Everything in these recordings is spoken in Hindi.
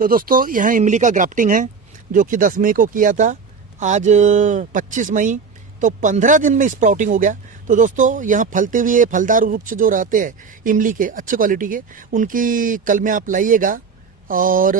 तो दोस्तों यहाँ इमली का ग्राफ्टिंग है जो कि 10 मई को किया था, आज 25 मई, तो 15 दिन में स्प्राउटिंग हो गया। तो दोस्तों यहाँ फलते हुए फलदार वृक्ष जो रहते हैं इमली के अच्छे क्वालिटी के, उनकी कल में आप लाइएगा और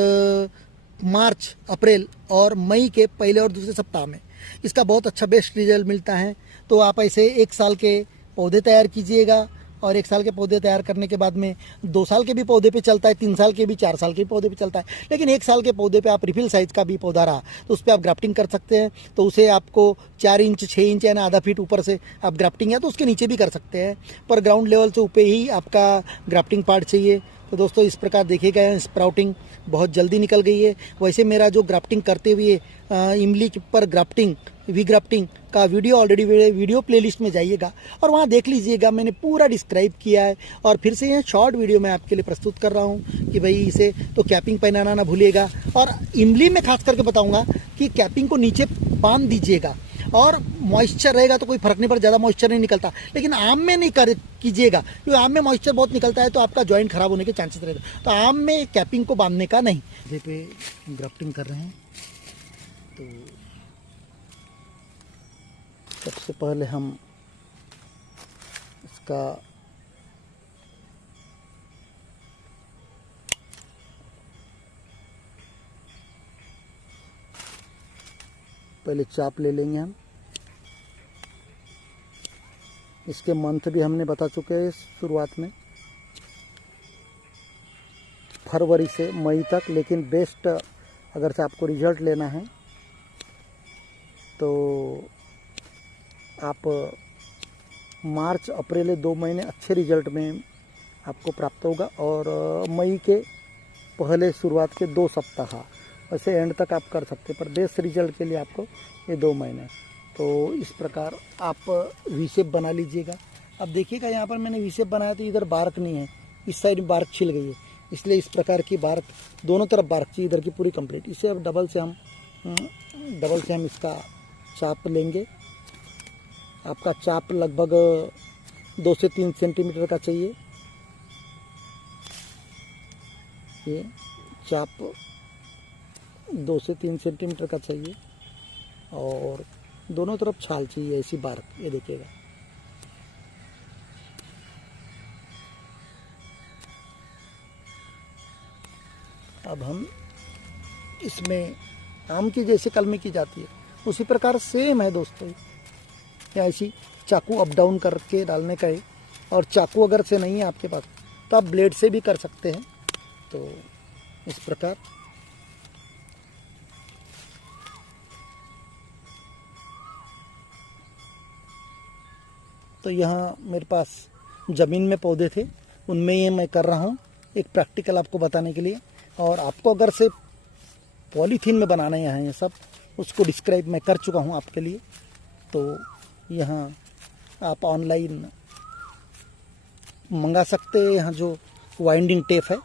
मार्च, अप्रैल और मई के पहले और दूसरे सप्ताह में इसका बहुत अच्छा बेस्ट रिजल्ट मिलता है। तो आप ऐसे 1 साल के पौधे तैयार कीजिएगा और 1 साल के पौधे तैयार करने के बाद में 2 साल के भी पौधे पे चलता है, 3 साल के भी, 4 साल के भी पौधे पे चलता है। लेकिन 1 साल के पौधे पे आप रिफिल साइज का भी पौधा रहा तो उस पर आप ग्राफ्टिंग कर सकते हैं। तो उसे आपको 4 इंच 6 इंच यानी आधा फीट ऊपर से आप ग्राफ्टिंग है तो उसके नीचे भी कर सकते हैं, पर ग्राउंड लेवल से ऊपर ही आपका ग्राफ्टिंग पार्ट चाहिए। तो दोस्तों इस प्रकार देखिएगा स्प्राउटिंग बहुत जल्दी निकल गई है। वैसे मेरा जो ग्राफ्टिंग करते हुए इमली पर ग्राफ्टिंग वी ग्राफ्टिंग का वीडियो ऑलरेडी वीडियो प्लेलिस्ट में जाइएगा और वहाँ देख लीजिएगा, मैंने पूरा डिस्क्राइब किया है। और फिर से यह शॉर्ट वीडियो मैं आपके लिए प्रस्तुत कर रहा हूँ कि भाई इसे तो कैपिंग पहनाना ना भूलिएगा। और इमली में खास करके बताऊँगा कि कैपिंग को नीचे बांध दीजिएगा और मॉइस्चर रहेगा तो कोई फर्क नहीं पड़ता, ज़्यादा मॉइस्चर नहीं निकलता। लेकिन आम में नहीं कीजिएगा क्योंकि आम में मॉइस्चर बहुत निकलता है तो आपका जॉइंट खराब होने के चांसेस रहेगा। तो आम में कैपिंग को बांधने का नहीं। इधर पे ग्राफ्टिंग कर रहे हैं तो सबसे पहले हम इसका पहले चाप ले लेंगे हम। इसके मंथ भी हमने बता चुके हैं शुरुआत में, फरवरी से मई तक। लेकिन बेस्ट अगर से आपको रिजल्ट लेना है तो आप मार्च अप्रैल 2 महीने अच्छे रिजल्ट में आपको प्राप्त होगा और मई के पहले शुरुआत के 2 सप्ताह वैसे एंड तक आप कर सकते हैं, पर बेस्ट रिजल्ट के लिए आपको ये 2 महीने। तो इस प्रकार आप वी शेप बना लीजिएगा। अब देखिएगा यहाँ पर मैंने वी शेप बनाया तो इधर बार्क नहीं है, इस साइड बार्क छिल गई है, इसलिए इस प्रकार की बार्क दोनों तरफ बार्क चाहिए, इधर की पूरी कंप्लीट। इसे अब डबल से हम इसका चाप लेंगे। आपका चाप लगभग 2 से 3 सेंटीमीटर का चाहिए। ये चाप 2 से 3 सेंटीमीटर का चाहिए और दोनों तरफ छाल चाहिए ऐसी बार्क। ये देखिएगा, अब हम इसमें आम की जैसे कलमी की जाती है उसी प्रकार सेम है दोस्तों। या ऐसी चाकू अप डाउन करके डालने का है, और चाकू अगर से नहीं है आपके पास तो आप ब्लेड से भी कर सकते हैं। तो इस प्रकार तो यहाँ मेरे पास ज़मीन में पौधे थे, उनमें ये मैं कर रहा हूँ एक प्रैक्टिकल आपको बताने के लिए। और आपको अगर से पॉलीथीन में बनाना है ये सब, उसको डिस्क्राइब मैं कर चुका हूँ आपके लिए। तो यहाँ आप ऑनलाइन मंगा सकते हैं। यहाँ जो वाइंडिंग टेप है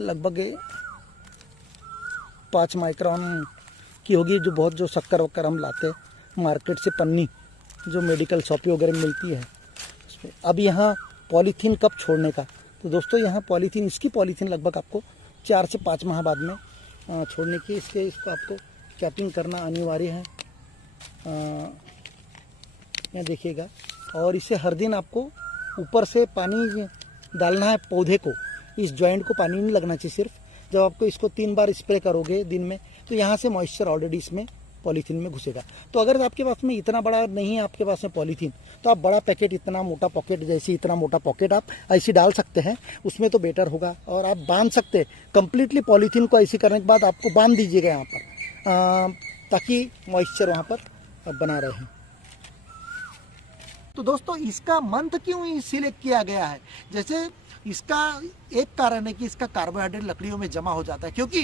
लगभग 5 माइक्रोन की होगी, जो बहुत जो शक्कर वक्कर हम लाते हैं मार्केट से, पन्नी जो मेडिकल शॉपी वगैरह में मिलती है उसमें। अब यहाँ पॉलीथीन कब छोड़ने का, तो दोस्तों यहाँ पॉलीथीन, इसकी पॉलीथीन लगभग आपको 4 से 5 माह बाद में छोड़ने की, इसलिए इसको आपको कैपिंग करना अनिवार्य है। यहाँ देखिएगा, और इसे हर दिन आपको ऊपर से पानी डालना है पौधे को। इस जॉइंट को पानी नहीं लगना चाहिए सिर्फ। जब आपको इसको 3 बार स्प्रे करोगे दिन में तो यहाँ से मॉइस्चर ऑलरेडी इसमें पॉलीथीन में घुसेगा। तो अगर आपके पास में इतना बड़ा नहीं है आपके पास में पॉलीथीन, तो आप बड़ा पैकेट, इतना मोटा पॉकेट, जैसे इतना मोटा पॉकेट आप ऐसी डाल सकते हैं, उसमें तो बेटर होगा। और आप बांध सकते हैं कंप्लीटली पॉलीथीन को। ऐसी करने के बाद आपको बांध दीजिएगा यहाँ पर, ताकि मॉइस्चर वहाँ पर बना रहे। तो दोस्तों इसका मंथ क्यों सिलेक्ट किया गया है, जैसे इसका एक कारण है कि इसका कार्बोहाइड्रेट लकड़ियों में जमा हो जाता है। क्योंकि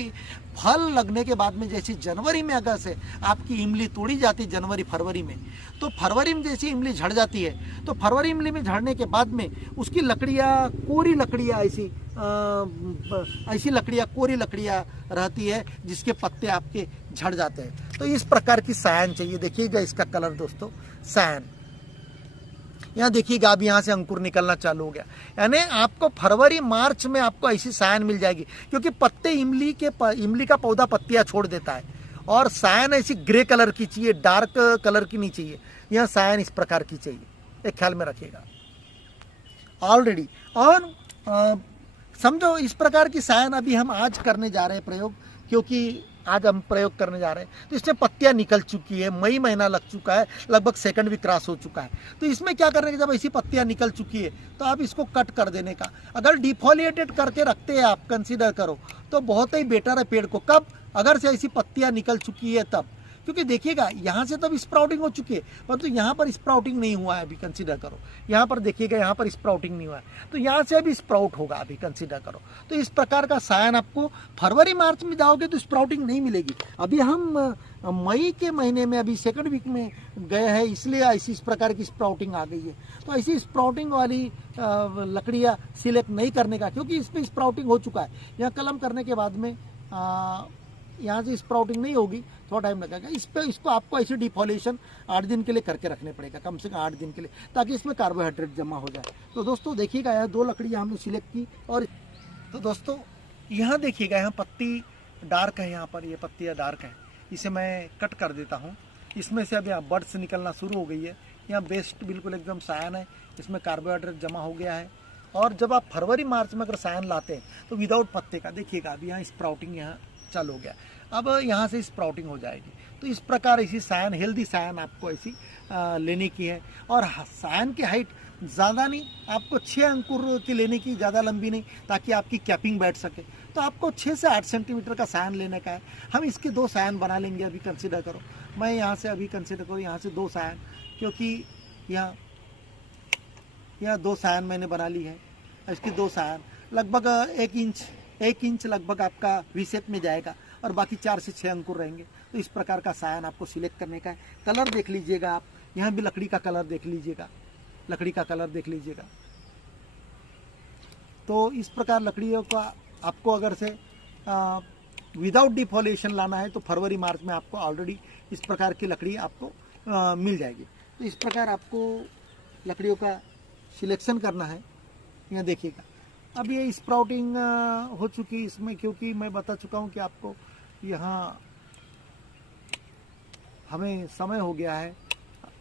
फल लगने के बाद में जैसे जनवरी में अगर से आपकी इमली तोड़ी जाती है जनवरी फरवरी में, तो फरवरी में जैसे इमली झड़ जाती है, तो फरवरी इमली में झड़ने के बाद में उसकी लकड़ियाँ, कोरी लकड़ियाँ, ऐसी लकड़ियाँ, कोरी लकड़ियाँ रहती है जिसके पत्ते आपके झड़ जाते हैं। तो इस प्रकार की सायन चाहिए। देखिएगा इसका कलर दोस्तों, सायन। यहाँ देखिएगा अब यहाँ से अंकुर निकलना चालू हो गया। यानी आपको फरवरी मार्च में आपको ऐसी सायन मिल जाएगी, क्योंकि पत्ते इमली का पौधा पत्तियाँ छोड़ देता है, और सायन ऐसी ग्रे कलर की चाहिए, डार्क कलर की नहीं चाहिए। यह सायन इस प्रकार की चाहिए, एक ख्याल में रखिएगा ऑलरेडी। और समझो इस प्रकार की सायन अभी हम आज करने जा रहे हैं प्रयोग, क्योंकि आज हम प्रयोग करने जा रहे हैं। तो इसमें पत्तियां निकल चुकी है, मई महीना लग चुका है, लगभग सेकंड भी क्रॉस हो चुका है। तो इसमें क्या करने का, जब ऐसी पत्तियां निकल चुकी है तो आप इसको कट कर देने का। अगर डिफोलिएटेड करके रखते हैं आप, कंसीडर करो, तो बहुत ही बेटर है पेड़ को। कब? अगर से ऐसी पत्तियां निकल चुकी है तब, क्योंकि देखिएगा यहाँ से तो अभी स्प्राउटिंग हो चुकी है, परंतु यहाँ पर स्प्राउटिंग नहीं हुआ है अभी, कंसीडर करो। यहाँ पर देखिएगा, यहाँ पर स्प्राउटिंग नहीं हुआ है, तो यहाँ से अभी स्प्राउट होगा अभी, कंसीडर करो। तो इस प्रकार का सायन आपको फरवरी मार्च में जाओगे तो स्प्राउटिंग नहीं मिलेगी। अभी हम मई के महीने में अभी सेकंड वीक में गए हैं, इसलिए ऐसी इस प्रकार की स्प्राउटिंग आ गई है। तो ऐसी स्प्राउटिंग वाली लकड़ियाँ सिलेक्ट नहीं करने का, क्योंकि इसमें स्प्राउटिंग हो चुका है। यहाँ कलम करने के बाद में यहाँ से स्प्राउटिंग नहीं होगी, थोड़ा टाइम लगेगा। इसको आपको ऐसे डिफॉलेशन 8 दिन के लिए करके रखने पड़ेगा, कम से कम 8 दिन के लिए, ताकि इसमें कार्बोहाइड्रेट जमा हो जाए। तो दोस्तों देखिएगा, यहाँ 2 लकड़ियाँ हमने सिलेक्ट की। और तो दोस्तों यहाँ देखिएगा, यहाँ पत्ती डार्क है, यहाँ पर ये पत्तियाँ डार्क है, इसे मैं कट कर देता हूँ। इसमें से अब यहाँ बर्ड्स निकलना शुरू हो गई है। यहाँ बेस्ट बिल्कुल एकदम सायन है, इसमें कार्बोहाइड्रेट जमा हो गया है। और जब आप फरवरी मार्च में अगर सायन लाते हैं तो विदाउट पत्ते का देखिएगा, अभी यहाँ स्प्राउटिंग यहाँ चालू हो गया। अब यहाँ से स्प्राउटिंग हो जाएगी। तो इस प्रकार ऐसी सायन, हेल्दी सायन आपको ऐसी लेने की है। और सायन की हाइट ज़्यादा नहीं, आपको 6 अंकुर की लेने की, ज़्यादा लंबी नहीं, ताकि आपकी कैपिंग बैठ सके। तो आपको 6 से 8 सेंटीमीटर का सायन लेने का है। हम इसके 2 सायन बना लेंगे अभी, कंसिडर करो। मैं यहाँ से अभी कंसिडर करो, यहाँ से 2 सायन, क्योंकि यहाँ 2 सायन मैंने बना ली है। इसकी 2 सायन लगभग 1 इंच लगभग आपका वी शेप में जाएगा, और बाकी 4 से 6 अंकुर रहेंगे। तो इस प्रकार का सायन आपको सिलेक्ट करने का है। कलर देख लीजिएगा आप, यहाँ भी लकड़ी का कलर देख लीजिएगा, लकड़ी का कलर देख लीजिएगा। तो इस प्रकार लकड़ियों का आपको अगर से विदाउट डिफॉलेशन लाना है तो फरवरी मार्च में आपको ऑलरेडी इस प्रकार की लकड़ी आपको मिल जाएगी। तो इस प्रकार आपको लकड़ियों का सिलेक्शन करना है। यहाँ देखिएगा, अब ये स्प्राउटिंग हो चुकी इसमें, क्योंकि मैं बता चुका हूँ कि आपको यहाँ हमें समय हो गया है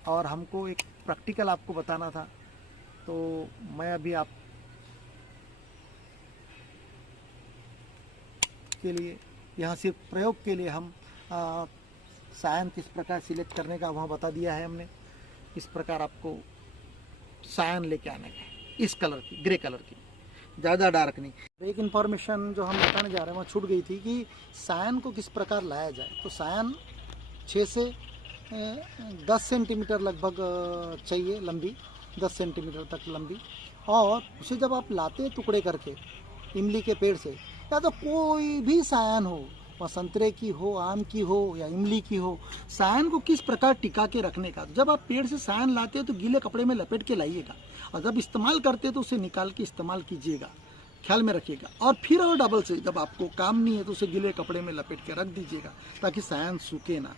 और हमको एक प्रैक्टिकल आपको बताना था। तो मैं अभी आप के लिए यहाँ सिर्फ प्रयोग के लिए हम सायन किस प्रकार सिलेक्ट करने का वहाँ बता दिया है हमने। इस प्रकार आपको सायन लेके आने का, इस कलर की, ग्रे कलर की, ज़्यादा डार्क नहीं। एक इन्फॉर्मेशन जो हम बताने जा रहे हैं वहाँ छूट गई थी कि सायन को किस प्रकार लाया जाए। तो सायन 6 से 10 सेंटीमीटर लगभग चाहिए लंबी, 10 सेंटीमीटर तक लंबी। और उसे जब आप लाते हैं टुकड़े करके इमली के पेड़ से, या तो कोई भी सायन हो, वह संतरे की हो, आम की हो या इमली की हो, सायन को किस प्रकार टिका के रखने का। जब आप पेड़ से सायन लाते हो तो गीले कपड़े में लपेट के लाइएगा, और जब इस्तेमाल करते हो तो उसे निकाल के इस्तेमाल कीजिएगा, ख्याल में रखिएगा। और फिर और डबल से जब आपको काम नहीं है तो उसे गीले कपड़े में लपेट के रख दीजिएगा, ताकि सायन सूखे ना।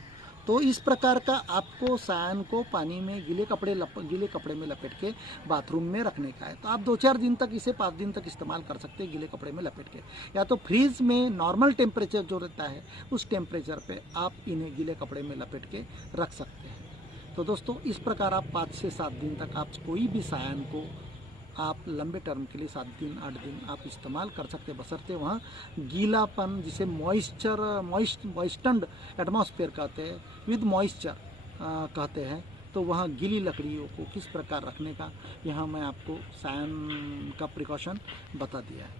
तो इस प्रकार का आपको सायन को पानी में गीले कपड़े में लपेट के बाथरूम में रखने का है। तो आप 2-4 दिन तक, इसे 5 दिन तक इस्तेमाल कर सकते हैं गीले कपड़े में लपेट के, या तो फ्रीज में नॉर्मल टेम्परेचर जो रहता है उस टेम्परेचर पे आप इन्हें गीले कपड़े में लपेट के रख सकते हैं। तो दोस्तों इस प्रकार आप 5 से 7 दिन तक आप कोई भी सायन को आप लंबे टर्म के लिए 7 दिन 8 दिन आप इस्तेमाल कर सकते हैं, बशर्ते वहाँ गीलापन, जिसे मॉइस्टन्ड एटमॉस्फेयर कहते हैं, विद मॉइस्चर कहते हैं। तो वहाँ गीली लकड़ियों को किस प्रकार रखने का यहाँ मैं आपको सायन का प्रिकॉशन बता दिया है।